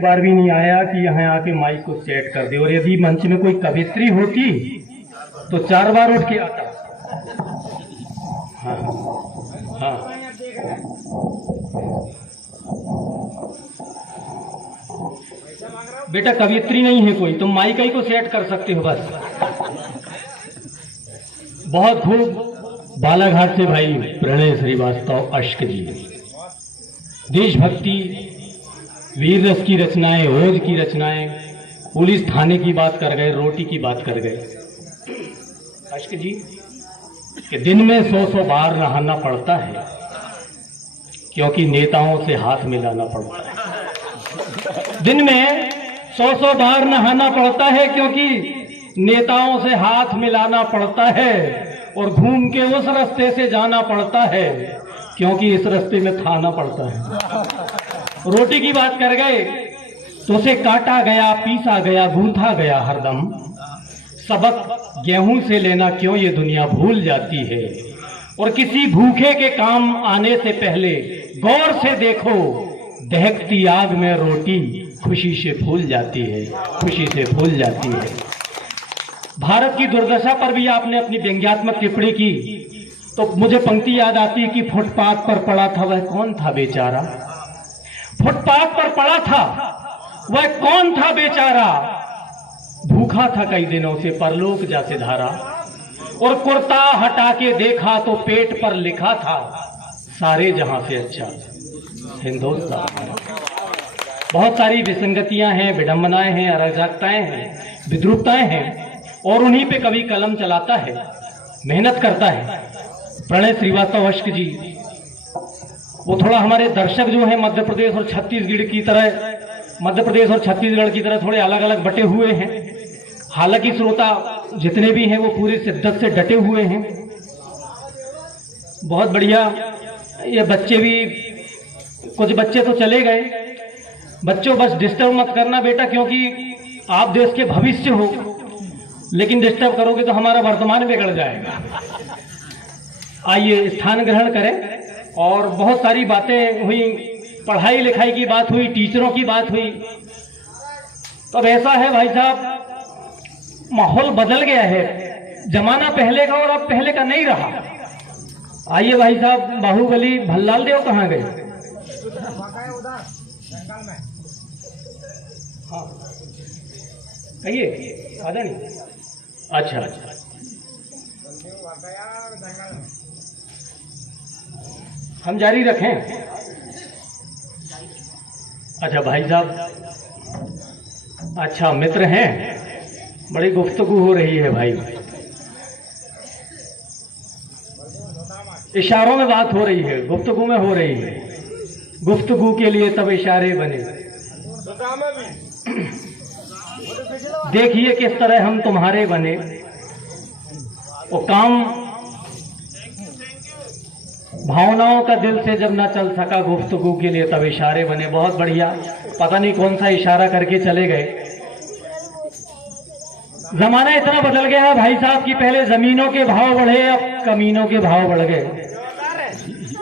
बार भी नहीं आया कि यहाँ आके माइक को सेट कर दे, और यदि मंच में कोई कवित्री होती तो 4 बार उठ के आता। हाँ हाँ बेटा, कवित्री नहीं है कोई, तुम माइक ही को सेट कर सकते हो बस। बहुत खूब। बालाघाट से भाई प्रणय श्रीवास्तव अश्क जी, देशभक्ति, वीर रस की रचनाएं, ओज की रचनाएं, पुलिस थाने की बात कर गए, रोटी की बात कर गए। अश्क जी कि दिन में 100 बार नहाना पड़ता है क्योंकि नेताओं से हाथ मिलाना पड़ता है। दिन में 100 बार नहाना पड़ता है क्योंकि नेताओं से हाथ मिलाना पड़ता है, और घूम के उस रास्ते से जाना पड़ता है क्योंकि इस रास्ते में खाना पड़ता है। रोटी की बात कर गए तो उसे काटा गया, पीसा गया, गूंथा गया हरदम। सबक गेहूं से लेना क्यों ये दुनिया भूल जाती है, और किसी भूखे के काम आने से पहले गौर से देखो, दहकती आग में रोटी खुशी से फूल जाती है, खुशी से फूल जाती है। भारत की दुर्दशा पर भी आपने अपनी व्यंग्यात्मक टिप्पणी की, तो मुझे पंक्ति याद आती है कि फुटपाथ पर पड़ा था वह कौन था बेचारा। फुटपाथ पर पड़ा था वह कौन था बेचारा, भूखा था कई दिनों से परलोक जासे धारा, और कुर्ता हटा के देखा तो पेट पर लिखा था सारे जहां से अच्छा हिंदुस्तान। बहुत सारी विसंगतियां हैं, विडंबनाएं हैं, अराजकताएं हैं, विद्रूपताएं हैं, और उन्हीं पे कवि कलम चलाता है, मेहनत करता है। प्रणय श्रीवास्तव अश्क जी वो थोड़ा हमारे दर्शक जो हैं मध्य प्रदेश और छत्तीसगढ़ की तरह, मध्य प्रदेश और छत्तीसगढ़ की तरह थोड़े अलग अलग बटे हुए हैं। हालांकि श्रोता जितने भी हैं वो पूरी शिद्दत से डटे हुए हैं। बहुत बढ़िया। ये बच्चे भी, कुछ बच्चे तो चले गए। बच्चों बस डिस्टर्ब मत करना बेटा, क्योंकि आप देश के भविष्य हो, लेकिन डिस्टर्ब करोगे तो हमारा वर्तमान बिगड़ जाएगा। आइए स्थान ग्रहण करें। और बहुत सारी बातें हुई, पढ़ाई लिखाई की बात हुई, टीचरों की बात हुई। तो अब ऐसा है भाई साहब, माहौल बदल गया है, जमाना पहले का और अब पहले का नहीं रहा। आइए भाई साहब, बाहुबली भल्लाल देव कहाँ गए? हाँ कहिए, आधा नहीं। अच्छा अच्छा, हम जारी रखें। अच्छा भाई साहब, अच्छा मित्र हैं, बड़ी गुफ्तगू हो रही है भाई, इशारों में बात हो रही है, गुफ्तगू में हो रही है। गुफ्तगू के लिए तब इशारे बने। देखिए किस तरह हम तुम्हारे बने। वो काम भावनाओं का दिल से जब ना चल सका, गुफ्तगू के लिए तब इशारे बने। बहुत बढ़िया। पता नहीं कौन सा इशारा करके चले गए। जमाना इतना बदल गया है भाई साहब कि पहले जमीनों के भाव बढ़े, अब कमीनों के भाव बढ़ गए।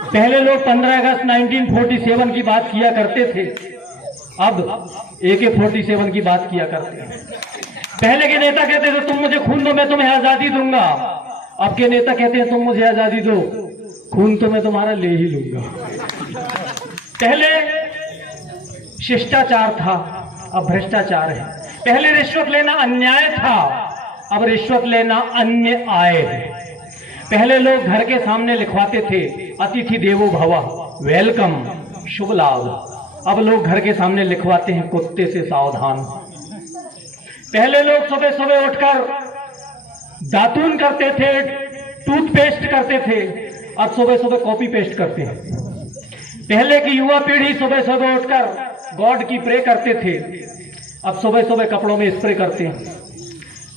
पहले लोग 15 अगस्त 1947 की बात किया करते थे, अब AK-47 की बात किया करते हैं। पहले के नेता कहते थे तुम मुझे खून दो मैं तुम्हें आजादी दूंगा, अब के नेता कहते हैं तुम मुझे आजादी दो, खून तो मैं तुम्हारा ले ही लूंगा। पहले शिष्टाचार था, अब भ्रष्टाचार है। पहले रिश्वत लेना अन्याय था, अब रिश्वत लेना अन्य आय है। पहले लोग घर के सामने लिखवाते थे अतिथि देवो भव, वेलकम, शुभ लाभ। अब लोग घर के सामने लिखवाते हैं कुत्ते से सावधान। पहले लोग सुबह सुबह उठकर दातून करते थे, टूथपेस्ट करते थे, अब सुबह सुबह कॉपी पेस्ट करते हैं। पहले की युवा पीढ़ी सुबह सुबह उठकर गॉड की प्रे करते थे, अब सुबह सुबह कपड़ों में स्प्रे करते हैं।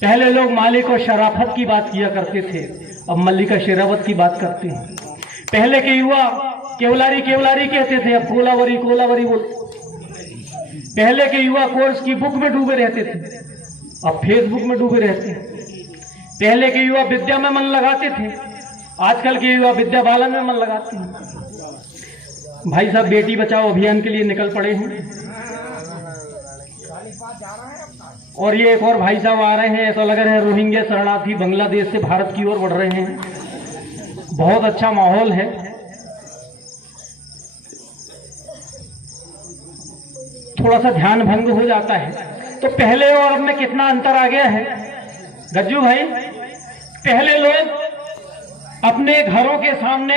पहले लोग मालिक और शराफत की बात किया करते थे, अब मल्लिका शेरावत की बात करते हैं। पहले के युवा केवलारी केवलारी कहते थे, अब कोलावरी कोलावरी बोल। पहले के युवा कोर्स की बुक में डूबे रहते थे, अब फेसबुक में डूबे रहते हैं। पहले के युवा विद्या में मन लगाते थे, आजकल के युवा विद्या बालन में मन लगाते हैं। भाई साहब बेटी बचाओ अभियान के लिए निकल पड़े हैं। और ये एक और भाई साहब आ रहे हैं, ऐसा लग रहा है रोहिंग्या शरणार्थी बांग्लादेश से भारत की ओर बढ़ रहे हैं। बहुत अच्छा माहौल है। थोड़ा सा ध्यान भंग हो जाता है। तो पहले और अब में कितना अंतर आ गया है गज्जू भाई। पहले लोग अपने घरों के सामने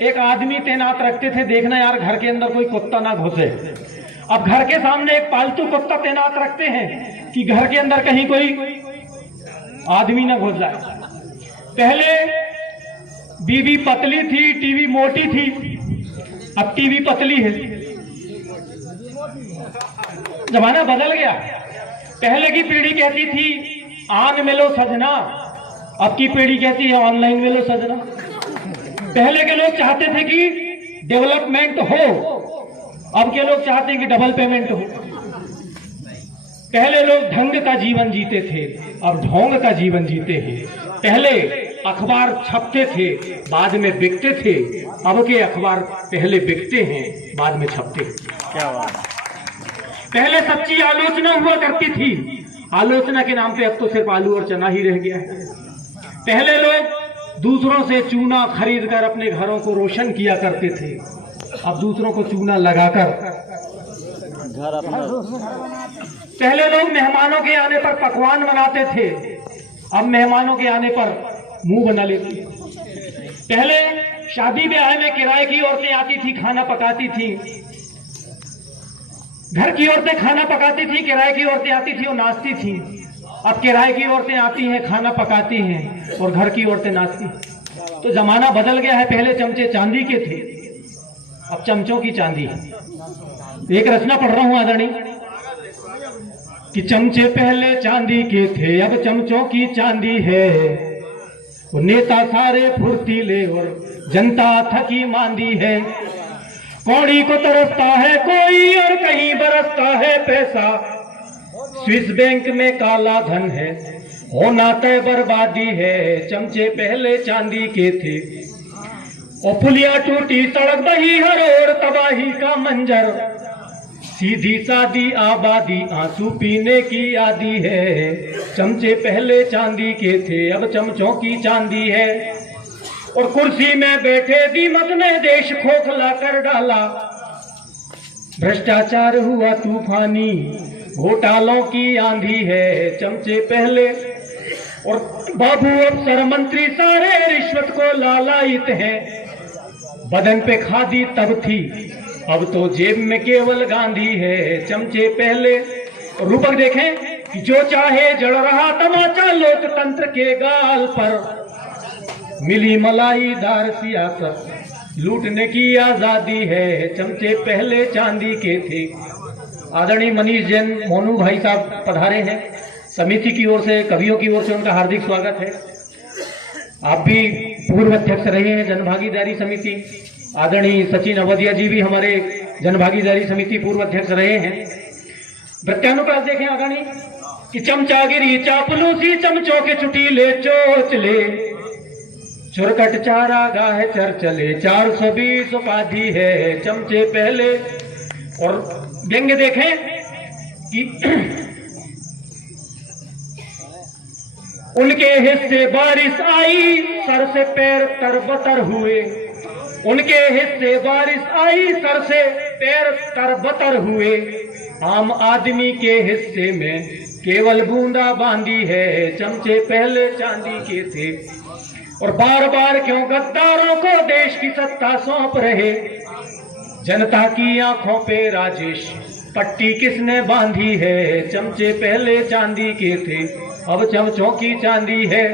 एक आदमी तैनात रखते थे, देखना यार घर के अंदर कोई कुत्ता ना घुसे। अब घर के सामने एक पालतू कुत्ता तैनात रखते हैं कि घर के अंदर कहीं कोई आदमी ना घुस जाए। पहले बीवी पतली थी, टीवी मोटी थी, अब टीवी पतली है। जमाना बदल गया। पहले की पीढ़ी कहती थी आन मिलो सजना, अब की पीढ़ी कहती है ऑनलाइन मिलो सजना। पहले के लोग चाहते थे कि डेवलपमेंट हो, अब के लोग चाहते हैं कि डबल पेमेंट हो। पहले लोग ढंग का जीवन जीते थे, अब ढोंग का जीवन जीते हैं। पहले अखबार छपते थे, बाद में बिकते थे, अब के अखबार पहले बिकते हैं, बाद में छपते हैं। क्या बात। पहले सच्ची आलोचना हुआ करती थी, आलोचना के नाम पे अब तो सिर्फ आलू और चना ही रह गया है। पहले लोग दूसरों से चूना खरीदकर अपने घरों को रोशन किया करते थे, अब दूसरों को चूना लगाकर घर अपना। पहले लोग मेहमानों के आने पर पकवान बनाते थे, अब मेहमानों के आने पर मुंह बना लेते। पहले शादी ब्याह में किराए की औरतें आती थी, खाना पकाती थी। घर की औरतें खाना पकाती थी, किराए की औरतें आती थी और नाचती थी। अब किराए की औरतें आती हैं, खाना पकाती हैं और घर की औरतें नाचती। तो जमाना बदल गया है। पहले चमचे चांदी के थे, अब चमचों की चांदी है। एक रचना पढ़ रहा हूं आदरणीय कि चमचे पहले चांदी के थे, अब चमचों की चांदी है। वो नेता सारे फुर्तीले और जनता थकी मांदी है। कौड़ी को तरसता है कोई और कहीं बरसता है पैसा। स्विस बैंक में काला धन है, होना तय बर्बादी है। चमचे पहले चांदी के थे और पुलिया टूटी, सड़क बही हर ओर तबाही का मंजर। सीधी सादी आबादी आंसू पीने की आदी है। चमचे पहले चांदी के थे, अब चमचों की चांदी है। और कुर्सी में बैठे दीमक ने देश खोखला कर डाला। भ्रष्टाचार हुआ तूफानी, घोटालों की आंधी है। चमचे पहले और बाबू अफसर मंत्री सारे रिश्वत को लालायित हैं। बदन पे खादी तब थी, अब तो जेब में केवल गांधी है। चमचे पहले और रूपक देखें कि जो चाहे जड़ रहा तमाचा लोकतंत्र के गाल पर। मिली मलाईदार सियासत, लूटने की आजादी है। चमचे पहले चांदी के थे। आदरणीय मनीष जैन मोनू भाई साहब पधारे हैं। समिति की ओर से, कवियों की ओर से उनका हार्दिक स्वागत है। आप भी पूर्व अध्यक्ष रहे हैं जनभागीदारी समिति। आदरणीय सचिन अवधिया जी भी हमारे जनभागीदारी समिति पूर्व अध्यक्ष रहे हैं। वृत्तानुप्रास देखें आदरणीय कि चमचागिरी चापलूसी, चमचों के चुटीले चोचले। चुरकट चारा गाह चर चले, 420 उपाधि है। चमचे पहले और व्यंग्य देखें कि उनके हिस्से बारिश आई, सर से पैर तरबतर हुए। उनके हिस्से बारिश आई, सर से पैर तरबतर हुए। आम आदमी के हिस्से में केवल बूंदा बांदी है। चमचे पहले चांदी के थे और बार बार क्यों गद्दारों को देश की सत्ता सौंप रहे। जनता की आंखों पे राजेश पट्टी किसने बांधी है। चमचे पहले चांदी के थे, अब चमचों की चांदी है।